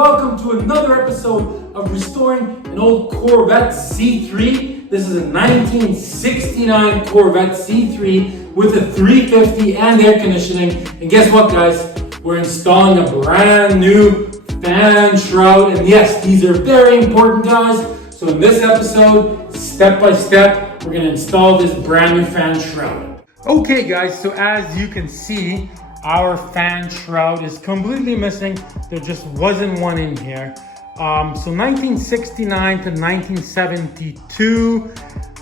welcome to another episode of restoring an old Corvette C3. This is a 1969 Corvette C3 with a 350 and air conditioning. And guess what, guys? We're installing a brand new fan shroud. And yes, these are very important, guys. So in this episode, step by step, we're gonna install this brand new fan shroud. Okay, guys, so as you can see, our fan shroud is completely missing. There just wasn't one in here. So 1969 to 1972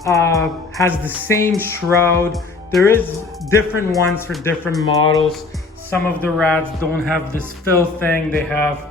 has the same shroud. There is different ones for different models. Some of the Rads don't have this fill thing. They have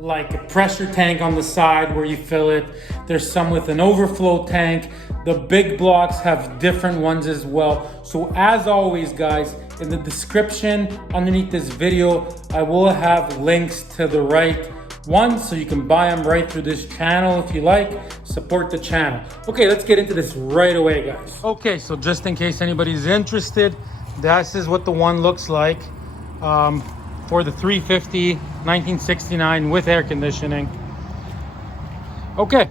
like a pressure tank on the side where you fill it. There's some with an overflow tank. The big blocks have different ones as well. So as always, guys, in the description underneath this video, I will have links to the right ones so you can buy them right through this channel if you like. Support the channel. Okay, let's get into this right away, guys. Okay, so just in case anybody's interested, this is what the one looks like for the 350 1969 with air conditioning. Okay,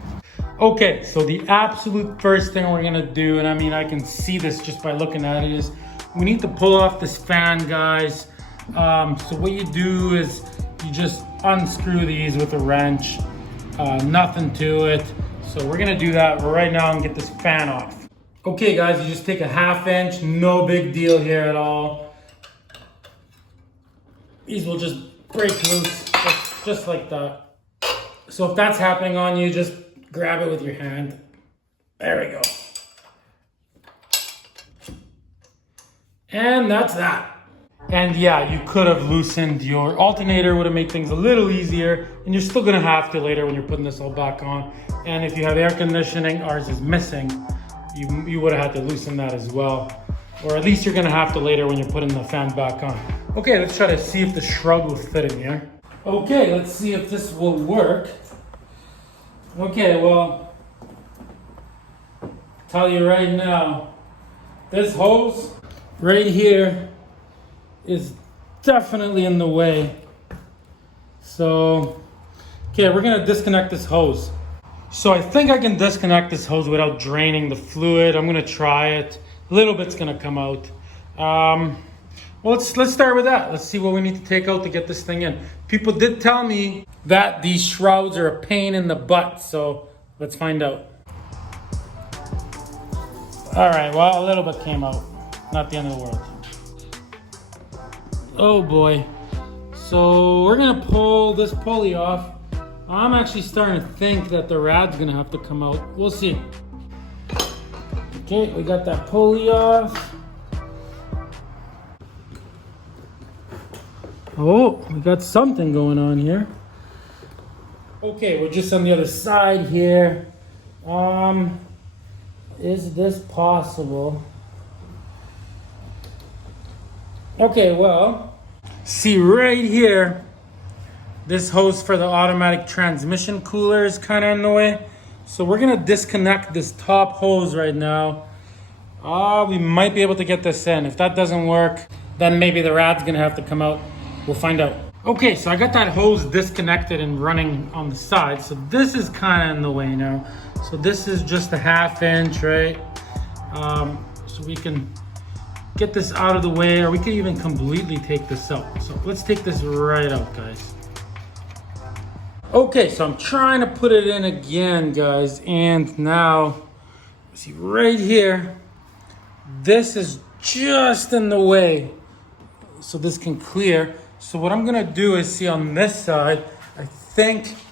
so the absolute first thing we're gonna do, and I mean I can see this just by looking at it, is we need to pull off this fan, guys. So what you do is you just unscrew these with a wrench, nothing to it. So we're gonna do that right now and get this fan off. Okay, guys, you just take a 1/2 inch, no big deal here at all. These will just break loose, just like that. So if that's happening on you, just grab it with your hand. There we go. And that's that. And yeah, you could have loosened your alternator, would have made things a little easier, and you're still gonna have to later when you're putting this all back on. And if you have air conditioning, ours is missing, you would have had to loosen that as well. Or at least you're gonna have to later when you're putting the fan back on. Okay, let's try to see if the shroud will fit in here. Okay, let's see if this will work. Okay, well, tell you right now, this hose right here is definitely in the way. So, okay, we're gonna disconnect this hose. So I think I can disconnect this hose without draining the fluid. I'm gonna try it. A little bit's gonna come out. Well, let's start with that. Let's see what we need to take out to get this thing in. People did tell me that these shrouds are a pain in the butt, so let's find out. All right, well, a little bit came out. Not the end of the world. Oh boy. So we're gonna pull this pulley off. I'm actually starting to think that the rad's gonna have to come out. We'll see. Okay, we got that pulley off. Oh, we got something going on here. Okay, we're just on the other side here. Is this possible? Okay, well, see right here, this hose for the automatic transmission cooler is kind of in the way. So we're gonna disconnect this top hose right now. We might be able to get this in. If that doesn't work, then maybe the rad's gonna have to come out. We'll find out. Okay, so I got that hose disconnected and running on the side. So this is kind of in the way now. So this is just a 1/2 inch, right? So we can get this out of the way, or we can even completely take this out. So let's take this right out, guys. Okay, so I'm trying to put it in again, guys. And now, see right here, this is just in the way. So this can clear. So what I'm gonna do is, see on this side,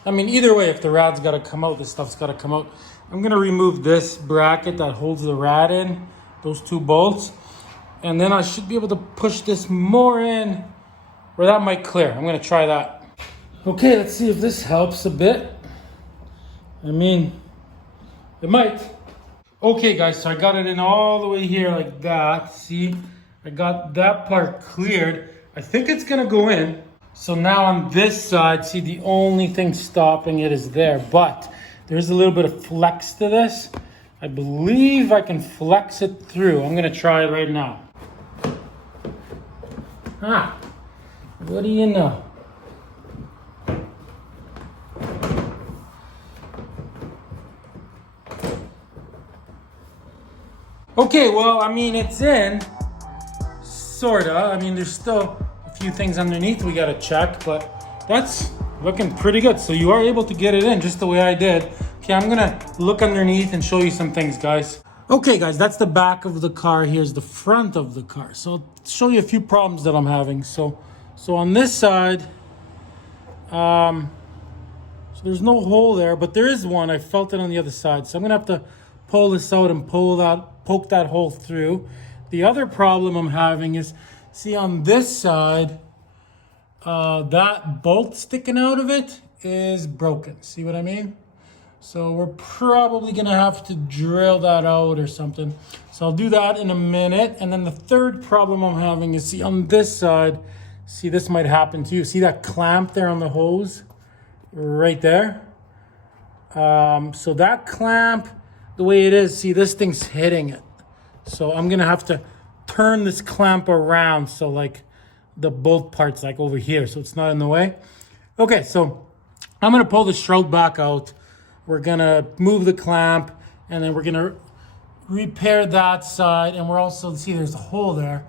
I mean, either way, if the rad's gotta come out, this stuff's gotta come out. I'm gonna remove this bracket that holds the rad in, those 2 bolts. And then I should be able to push this more in, or that might clear. I'm gonna try that. Okay, let's see if this helps a bit. I mean, it might. Okay guys, so I got it in all the way here like that. See, I got that part cleared. I think it's gonna go in. So now on this side, see, the only thing stopping it is there, but there's a little bit of flex to this. I believe I can flex it through. I'm gonna try it right now. What do you know? Okay, well, I mean, it's in, sorta. I mean, there's still a few things underneath we gotta check, but that's looking pretty good. So you are able to get it in just the way I did. Okay, I'm gonna look underneath and show you some things, guys. Okay, guys, that's the back of the car. Here's the front of the car. So I'll show you a few problems that I'm having. So on this side, so there's no hole there, but there is one. I felt it on the other side. So I'm gonna have to pull this out and poke that hole through. The other problem I'm having is, see on this side, that bolt sticking out of it is broken. See what I mean? So we're probably gonna have to drill that out or something. So I'll do that in a minute. And then the third problem I'm having is, see on this side, see this might happen to you. See that clamp there on the hose? Right there. So that clamp, the way it is, see this thing's hitting it. So I'm gonna have to turn this clamp around so like the bolt part's like over here so it's not in the way. Okay, so I'm gonna pull the shroud back out. We're gonna move the clamp and then we're gonna repair that side, and we're also, see there's a hole there.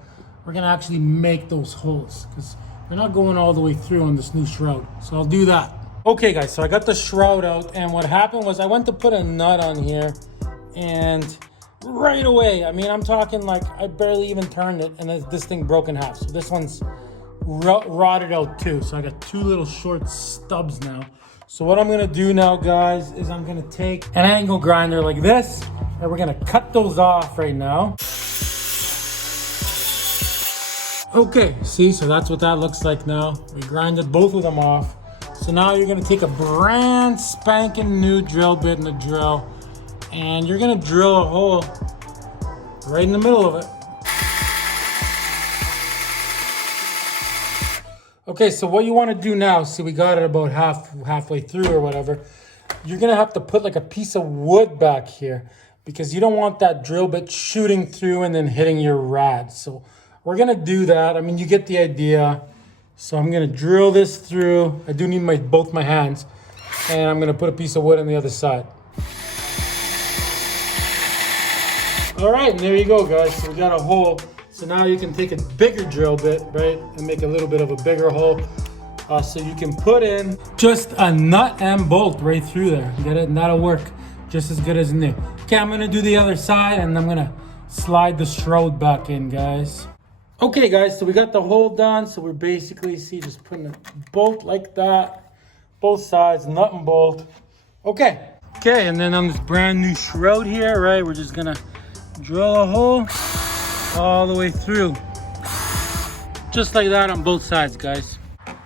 We're gonna actually make those holes because we're not going all the way through on this new shroud. So I'll do that. Okay guys, so I got the shroud out, and what happened was I went to put a nut on here and right away, I mean, I'm talking like I barely even turned it and this thing broke in half. So this one's rotted out too. So I got two little short stubs now. So what I'm gonna do now, guys, is I'm gonna take an angle grinder like this, and we're gonna cut those off right now. Okay, see, so that's what that looks like now. We grinded both of them off. So now you're gonna take a brand spanking new drill bit and a drill, and you're gonna drill a hole right in the middle of it. Okay, so what you want to do now, see we got it about halfway through or whatever, you're gonna have to put like a piece of wood back here because you don't want that drill bit shooting through and then hitting your rad. So we're gonna do that. I mean, you get the idea. So I'm gonna drill this through. I do need both my hands, and I'm gonna put a piece of wood on the other side. All right, and there you go, guys. So we got a hole. So now you can take a bigger drill bit, right, and make a little bit of a bigger hole. So you can put in just a nut and bolt right through there. Get it? And that'll work just as good as new. Okay, I'm gonna do the other side, and I'm gonna slide the shroud back in, guys. Okay, guys, so we got the hole done. So we're basically, see, just putting a bolt like that, both sides, nut and bolt. Okay, and then on this brand new shroud here, right, we're just gonna drill a hole all the way through, just like that on both sides, guys.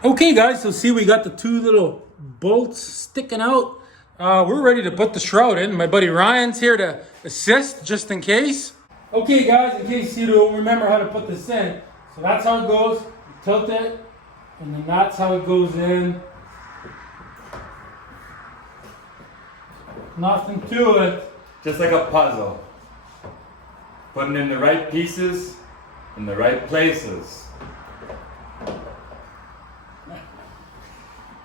Okay, guys, so see we got the two little bolts sticking out. We're ready to put the shroud in. My buddy Ryan's here to assist just in case. Okay, guys, in case you don't remember how to put this in, so that's how it goes. You tilt it, and then that's how it goes in. Nothing to it. Just like a puzzle. Putting in the right pieces in the right places.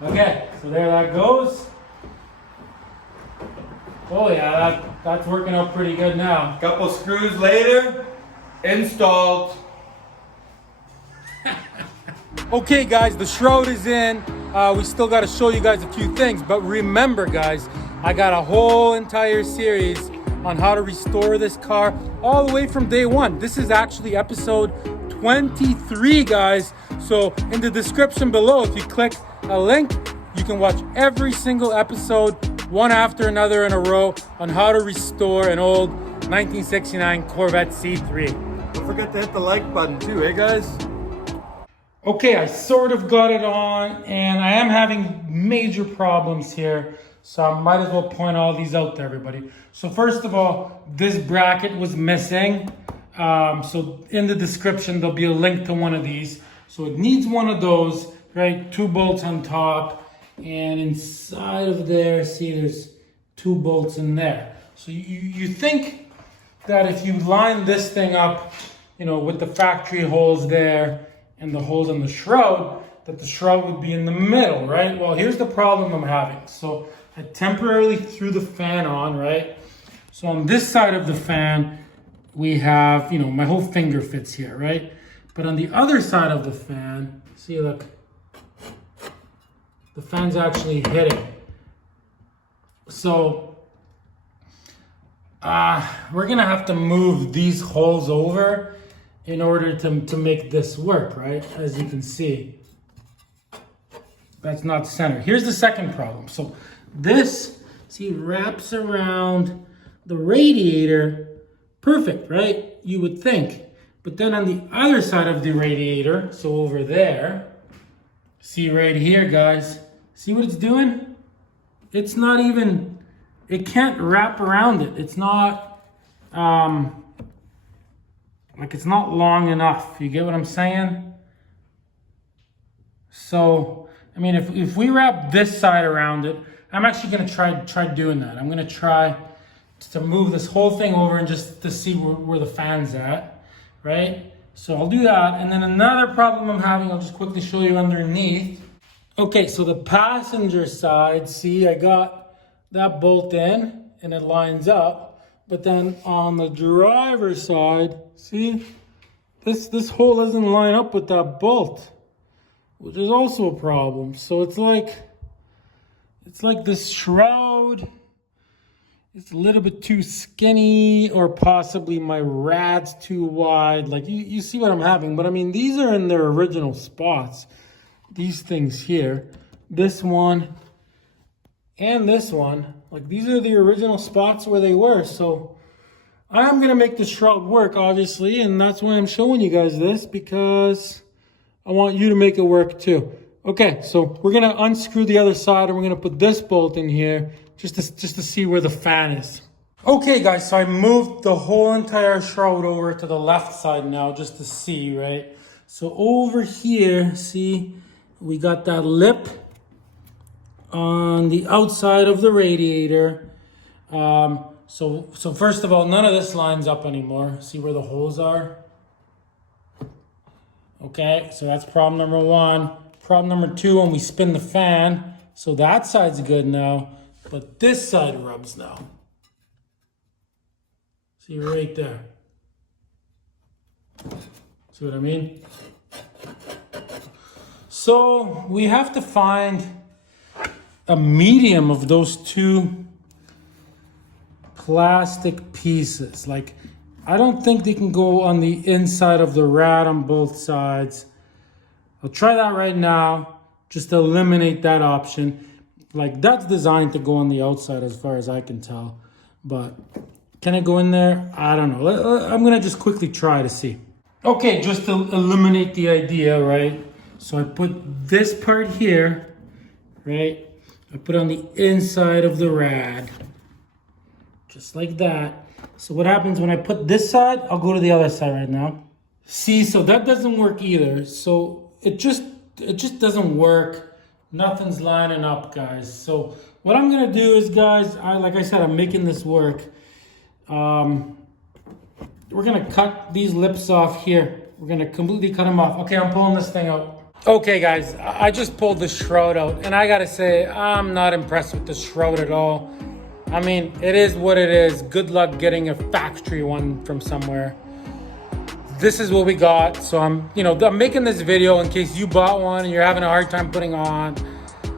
Okay, so there that goes. Oh yeah, that's working out pretty good now. Couple screws later, installed. Okay guys, the shroud is in. We still got to show you guys a few things, but remember guys, I got a whole entire series on how to restore this car all the way from day one. This is actually episode 23, guys. So in the description below, if you click a link, you can watch every single episode, one after another in a row, on how to restore an old 1969 Corvette C3. Don't forget to hit the like button too, eh guys? Okay, I sort of got it on, and I am having major problems here. So I might as well point all these out to everybody. So first of all, this bracket was missing. So in the description, there'll be a link to one of these. So it needs one of those, right? 2 bolts on top, and inside of there, see there's 2 bolts in there. So you think that if you line this thing up, you know, with the factory holes there and the holes on the shroud, that the shroud would be in the middle, right? Well, here's the problem I'm having. So I temporarily threw the fan on, right? So on this side of the fan, we have, you know, my whole finger fits here, right? But on the other side of the fan, see, look, the fan's actually hitting. So we're gonna have to move these holes over in order to make this work, right? As you can see, that's not centered. Here's the second problem. So this, see, wraps around the radiator, perfect, right? You would think. But then on the other side of the radiator, so over there, see right here, guys, see what it's doing? It's not even, it can't wrap around it. It's not, like it's not long enough. You get what I'm saying? So, I mean, if we wrap this side around it, I'm actually gonna try doing that. I'm gonna try to move this whole thing over and just to see where the fan's at, right? So I'll do that. And then another problem I'm having, I'll just quickly show you underneath. Okay, so the passenger side, see, I got that bolt in and it lines up. But then on the driver's side, see, this hole doesn't line up with that bolt, which is also a problem. So it's like this shroud, it's a little bit too skinny, or possibly my rad's too wide. Like you see what I'm having, but I mean, these are in their original spots. These things here, this one and this one, like these are the original spots where they were. So I'm gonna make the shroud work, obviously, and that's why I'm showing you guys this, because I want you to make it work too. Okay, so we're gonna unscrew the other side and we're gonna put this bolt in here just to see where the fan is. Okay guys, so I moved the whole entire shroud over to the left side now just to see, right? So over here, see, we got that lip on the outside of the radiator. So first of all, none of this lines up anymore. See where the holes are? Okay, so that's problem number one. Problem number two, when we spin the fan, so that side's good now, but this side rubs now. See right there. See what I mean? So we have to find a medium of those two plastic pieces. Like, I don't think they can go on the inside of the rad on both sides. I'll try that right now, just to eliminate that option. Like, that's designed to go on the outside as far as I can tell. But can it go in there? I don't know. I'm gonna just quickly try to see. Okay, just to eliminate the idea, right? So I put this part here, right? I put it on the inside of the rad, just like that. So what happens when I put this side, I'll go to the other side right now. See, so that doesn't work either. So it just doesn't work. Nothing's lining up, guys. So what I'm gonna do is, guys, like I said, I'm making this work. We're gonna cut these lips off here. We're gonna completely cut them off. Okay, I'm pulling this thing out. Okay, guys, I just pulled the shroud out, and I gotta say, I'm not impressed with the shroud at all. I mean, it is what it is. Good luck getting a factory one from somewhere. This is what we got. So I'm making this video in case you bought one and you're having a hard time putting on,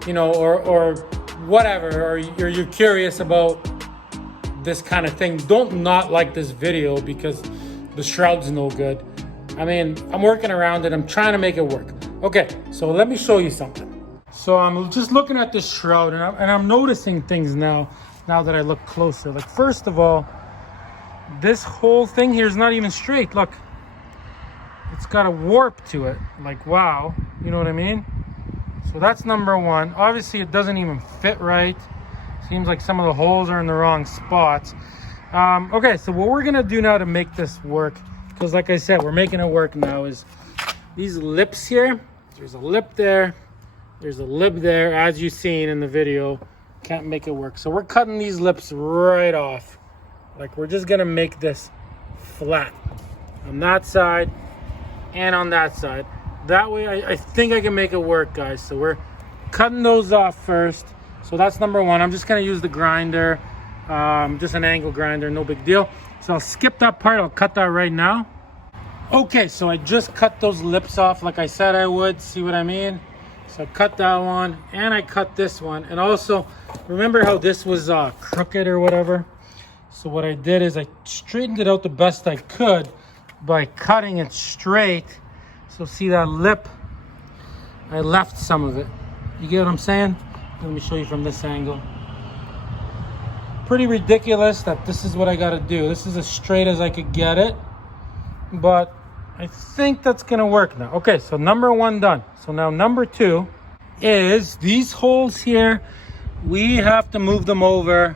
or whatever, or you're curious about this kind of thing. Don't not like this video because the shroud's no good. I mean, I'm working around it. I'm trying to make it work. Okay, so let me show you something. So I'm just looking at this shroud, and I'm noticing things now that I look closer. Like, first of all, this whole thing here is not even straight. Look, it's got a warp to it. Like, wow, you know what I mean? So that's number one. Obviously, it doesn't even fit right. Seems like some of the holes are in the wrong spots. Okay, so what we're gonna do now to make this work, because like I said, we're making it work now, is these lips here. There's a lip there. There's a lip there, as you've seen in the video. Can't make it work. So we're cutting these lips right off. Like, we're just gonna make this flat on that side and on that side. That way I think I can make it work, guys. So we're cutting those off first. So that's number one. I'm just gonna use the grinder Just an angle grinder, no big deal. So I'll skip that part, I'll cut that right now. Okay, so I just cut those lips off like I said I would, see what I mean? So I cut that one, and I cut this one. And also, remember how this was crooked or whatever? So what I did is I straightened it out the best I could by cutting it straight. So see that lip? I left some of it. You get what I'm saying? Let me show you from this angle. Pretty ridiculous that this is what I gotta do. This is as straight as I could get it, but I think that's gonna work now. Okay, so number one done. So now number two is these holes here. We have to move them over.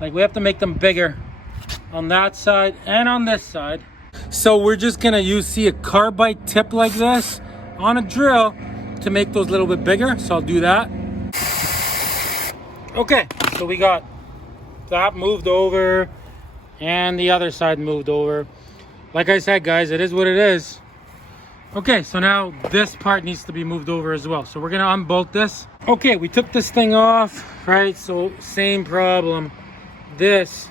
Like we have to make them bigger on that side and on this side. So we're just gonna use, see, a carbide tip like this on a drill to make those a little bit bigger. So I'll do that. Okay, so we got that moved over and the other side moved over. Like I said, guys, it is what it is. Okay, so now this part needs to be moved over as well. So we're gonna unbolt this. Okay, we took this thing off, right? So same problem. This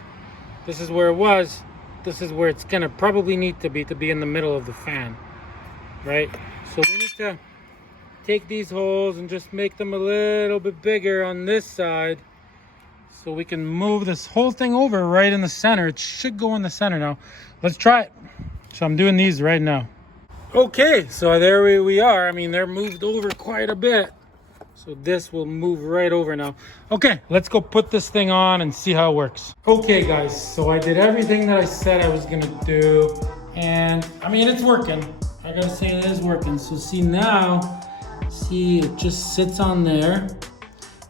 is where it was. This is where it's gonna probably need to be in the middle of the fan, right? So we need to take these holes and just make them a little bit bigger on this side so we can move this whole thing over right in the center. It should go in the center now. Let's try it. So I'm doing these right now. Okay, so there we are. I mean, they're moved over quite a bit. So this will move right over now. Okay, let's go put this thing on and see how it works. Okay, guys, so I did everything that I said I was gonna do. And I mean, it's working. I gotta say it is working. So see now, see, it just sits on there.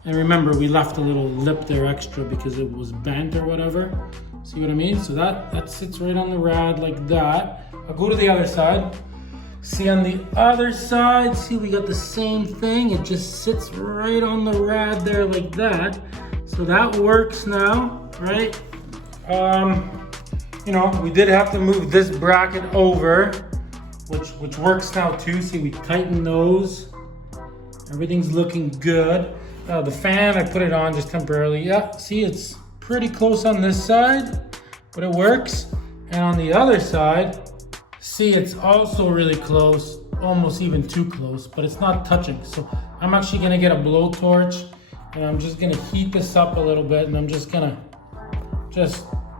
And remember, we left a little lip there extra because it was bent or whatever. See what I mean? So that sits right on the rad like that. I'll go to the other side. See on the other side, see we got the same thing. It just sits right on the rad there like that. So that works now, right? You know, we did have to move this bracket over, which works now too. See, we tighten those. Everything's looking good. The fan, I put it on just temporarily. Yeah, see, it's pretty close on this side, but it works. And on the other side, see, it's also really close, almost even too close, but it's not touching. So I'm actually gonna get a blowtorch and I'm just gonna heat this up a little bit, and I'm just gonna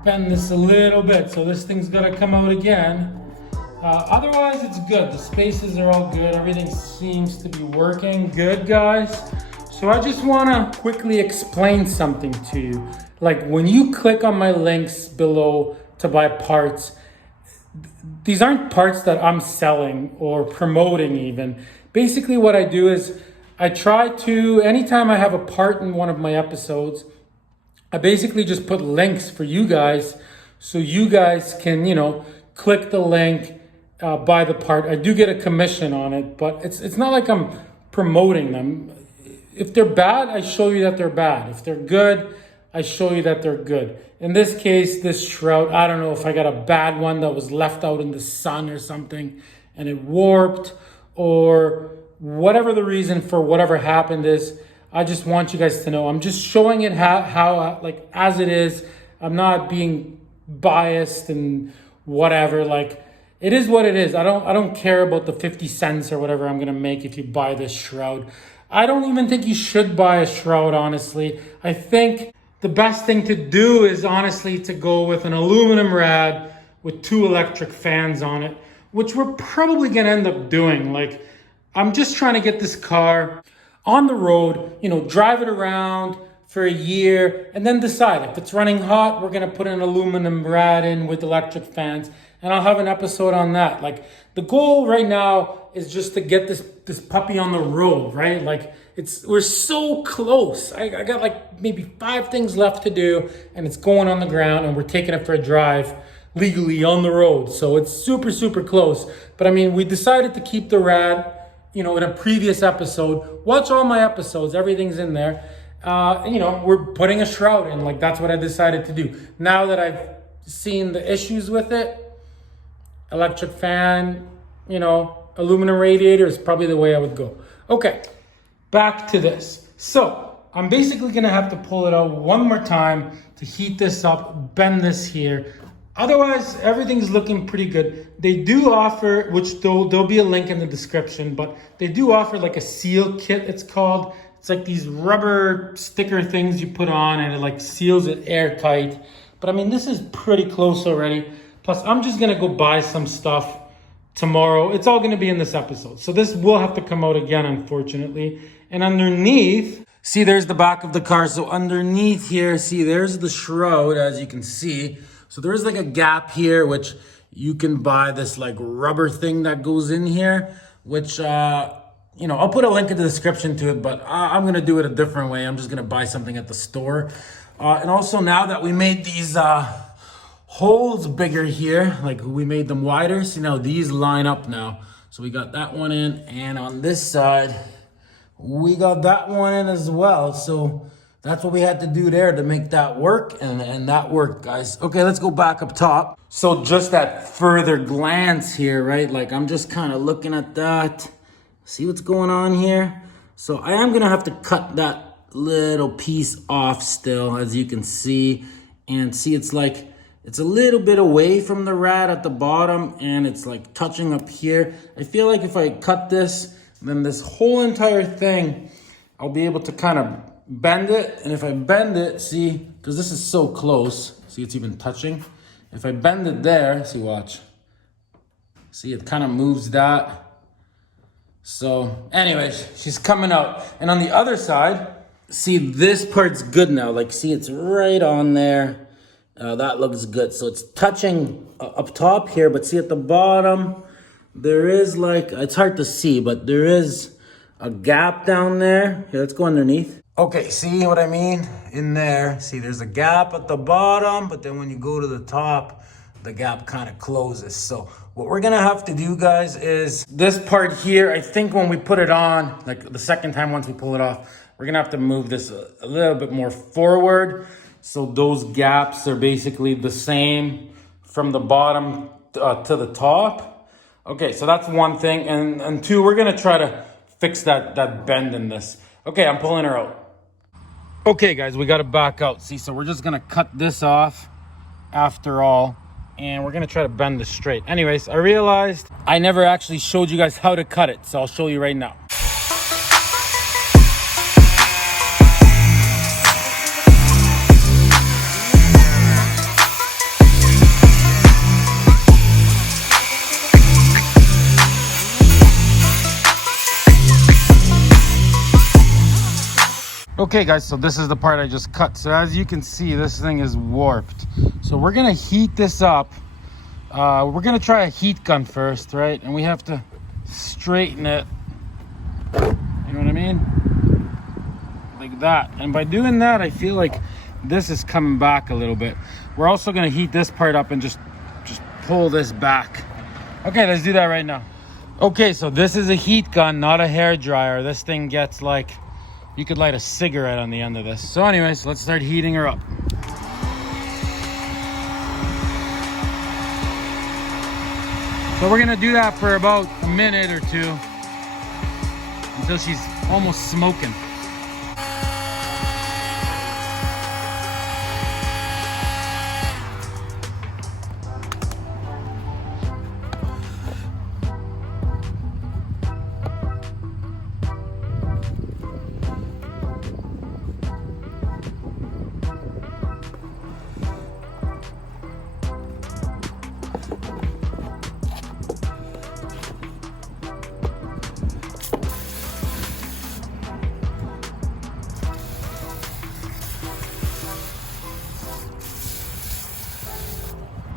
bend this a little bit. So this thing's gonna come out again. Otherwise, it's good. The spaces are all good. Everything seems to be working good, guys. So I just wanna quickly explain something to you. Like when you click on my links below to buy parts, these aren't parts that I'm selling or promoting even. Basically what I do is I try to, anytime I have a part in one of my episodes, I basically just put links for you guys so you guys can, you know, click the link, buy the part. I do get a commission on it, but it's not like I'm promoting them. If they're bad, I show you that they're bad. If they're good, I show you that they're good. In this case, this shroud, I don't know if I got a bad one that was left out in the sun or something and it warped, or whatever the reason for whatever happened is. I just want you guys to know, I'm just showing it how like as it is. I'm not being biased and whatever. Like, it is what it is. I don't care about the 50 cents or whatever I'm gonna make if you buy this shroud. I don't even think you should buy a shroud, honestly. I think the best thing to do is honestly to go with an aluminum rad with 2 electric fans on it, which we're probably gonna end up doing. Like, I'm just trying to get this car on the road, you know, drive it around for a year and then decide if it's running hot, we're gonna put an aluminum rad in with electric fans, and I'll have an episode on that. Like, the goal right now is just to get this puppy on the road, right? Like, we're so close. I got like maybe 5 things left to do, and it's going on the ground, and we're taking it for a drive legally on the road. So it's super, super close. But I mean, we decided to keep the rad, you know, in a previous episode. Watch all my episodes, everything's in there. You know, we're putting a shroud in, like that's what I decided to do. Now that I've seen the issues with it, electric fan, you know, aluminum radiator is probably the way I would go. Okay, back to this. So I'm basically gonna have to pull it out one more time to heat this up, bend this here. Otherwise, everything's looking pretty good. They do offer, which there'll be a link in the description, but they do offer like a seal kit, it's called. It's like these rubber sticker things you put on and it like seals it airtight. But I mean, this is pretty close already. Plus, I'm just gonna go buy some stuff tomorrow. It's all gonna be in this episode. So this will have to come out again, unfortunately. And underneath, see, there's the back of the car. So underneath here, see, there's the shroud, as you can see. So there's like a gap here, which you can buy this like rubber thing that goes in here, which, you know, I'll put a link in the description to it, but I'm going to do it a different way. I'm just going to buy something at the store. And also now that we made these holes bigger here, like we made them wider, see now these line up now. So we got that one in, and on this side, we got that one in as well. So that's what we had to do there to make that work, and that worked, guys. Okay, let's go back up top. So just that further glance here, right? Like I'm just kind of looking at that. See what's going on here? So I am gonna have to cut that little piece off still, as you can see. And see, it's like, it's a little bit away from the rad at the bottom, and it's like touching up here. I feel like if I cut this, then this whole entire thing, I'll be able to kind of bend it. And if I bend it, see, because this is so close, see, it's even touching. If I bend it there, see, watch. See, it kind of moves that. So anyways, she's coming out. And on the other side, see, this part's good now. Like, see, it's right on there. That looks good. So it's touching up top here, but see at the bottom, there is like, it's hard to see, but there is a gap down there. Here, let's go underneath. Okay, see what I mean? In there, see, there's a gap at the bottom, but then when you go to the top, the gap kind of closes. So what we're gonna have to do, guys, is this part here, I think when we put it on, like the second time once we pull it off, we're gonna have to move this a little bit more forward. So those gaps are basically the same from the bottom to the top. Okay, so that's one thing. And two, we're gonna try to fix that bend in this. Okay, I'm pulling her out. Okay, guys, we gotta back out. See, so we're just gonna cut this off after all, and we're gonna try to bend this straight. Anyways, I realized I never actually showed you guys how to cut it, so I'll show you right now. Okay guys, so this is the part I just cut. So as you can see, this thing is warped. So we're gonna heat this up. We're gonna try a heat gun first, right? And we have to straighten it. You know what I mean? Like that. And by doing that, I feel like this is coming back a little bit. We're also gonna heat this part up and just pull this back. Okay, let's do that right now. Okay, so this is a heat gun, not a hair dryer. This thing gets like, you could light a cigarette on the end of this. So anyways, let's start heating her up. So we're gonna do that for about a minute or two until she's almost smoking.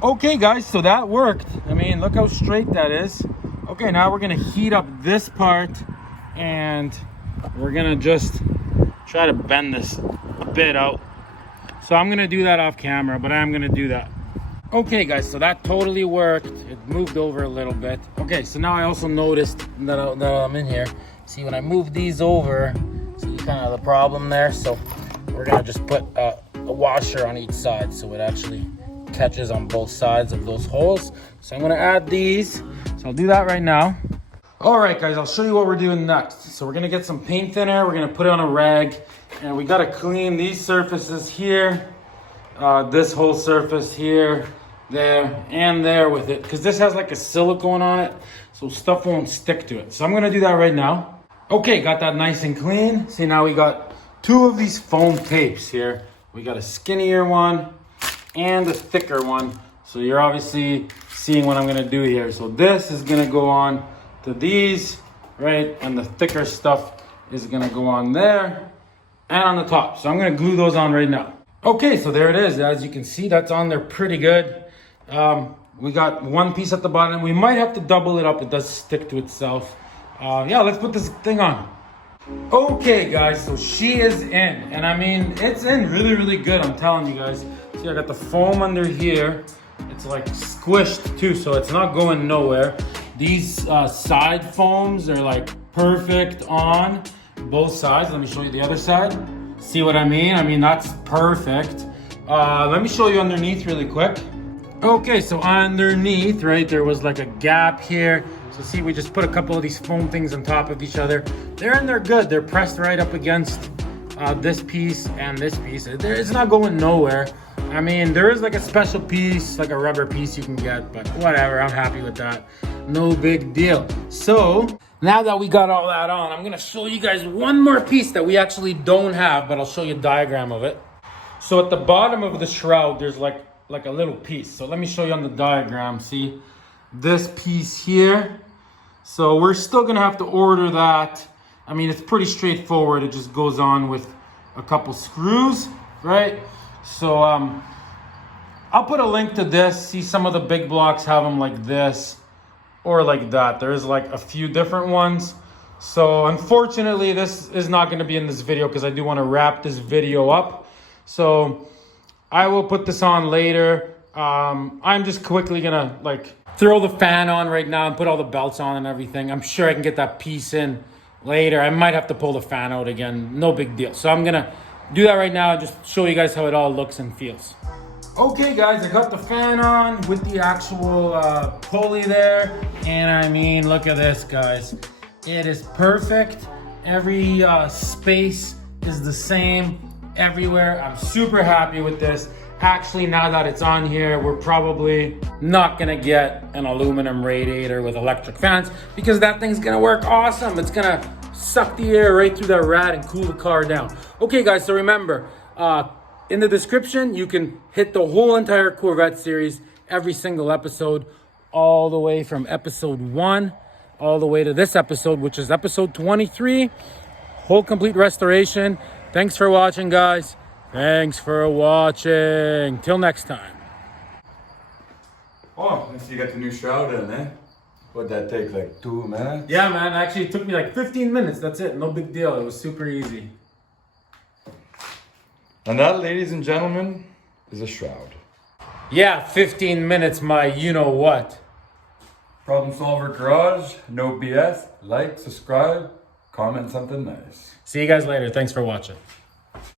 Okay guys, so that worked. I mean, look how straight that is. Okay, now we're gonna heat up this part and we're gonna just try to bend this a bit out. So I'm gonna do that off camera, but I'm gonna do that. Okay guys, so that totally worked. It moved over a little bit. Okay, so now I also noticed that I'm in here. See, when I move these over, see kind of the problem there. So we're gonna just put a washer on each side so it actually catches on both sides of those holes. So I'm gonna add these. So I'll do that right now. All right, guys, I'll show you what we're doing next. So we're gonna get some paint thinner, we're gonna put it on a rag, and we gotta clean these surfaces here, this whole surface here, there, and there with it, because this has like a silicone on it, so stuff won't stick to it. So I'm gonna do that right now. Okay, got that nice and clean. See, now we got 2 of these foam tapes here. We got a skinnier one and a thicker one. So you're obviously seeing what I'm gonna do here. So this is gonna go on to these, right? And the thicker stuff is gonna go on there and on the top. So I'm gonna glue those on right now. Okay, so there it is. As you can see, that's on there pretty good. We got 1 piece at the bottom. We might have to double it up. It does stick to itself. Yeah, let's put this thing on. Okay, guys, so she is in. And I mean, it's in really, really good. I'm telling you guys. See, I got the foam under here. It's like squished too, so it's not going nowhere. These side foams are like perfect on both sides. Let me show you the other side. See what I mean? I mean, that's perfect. Let me show you underneath really quick. Okay, so underneath, right, there was like a gap here. So see, we just put a couple of these foam things on top of each other. They're good. They're pressed right up against this piece and this piece. It's not going nowhere. I mean, there is like a special piece, like a rubber piece you can get, but whatever, I'm happy with that. No big deal. So now that we got all that on, I'm gonna show you guys one more piece that we actually don't have, but I'll show you a diagram of it. So at the bottom of the shroud, there's like a little piece. So let me show you on the diagram. See this piece here. So we're still gonna have to order that. I mean, it's pretty straightforward. It just goes on with a couple screws, right? So I'll put a link to this. See, some of the big blocks have them like this or like that. There's like a few different ones. So unfortunately, this is not gonna be in this video because I do wanna wrap this video up. So I will put this on later. I'm just quickly gonna like throw the fan on right now and put all the belts on and everything. I'm sure I can get that piece in later. I might have to pull the fan out again. No big deal. So I'm gonna do that right now and just show you guys how it all looks and feels. Okay, guys, I got the fan on with the actual pulley there. And I mean, look at this, guys. It is perfect. Every space is the same everywhere. I'm super happy with this. Actually, now that it's on here, we're probably not gonna get an aluminum radiator with electric fans because that thing's gonna work awesome. It's gonna suck the air right through that rad and cool the car down. Okay, guys, so remember, in the description, you can hit the whole entire Corvette series, every single episode, all the way from episode 1, all the way to this episode, which is episode 23, whole complete restoration. Thanks for watching, guys. Thanks for watching. Till next time. Oh, so you got the new shroud in, eh? What'd that take, like 2 minutes? Yeah, man. Actually, it took me like 15 minutes. That's it. No big deal. It was super easy. And that, ladies and gentlemen, is a shroud. Yeah, 15 minutes, my you-know-what. Problem Solver Garage, no BS. Like, subscribe, comment something nice. See you guys later. Thanks for watching.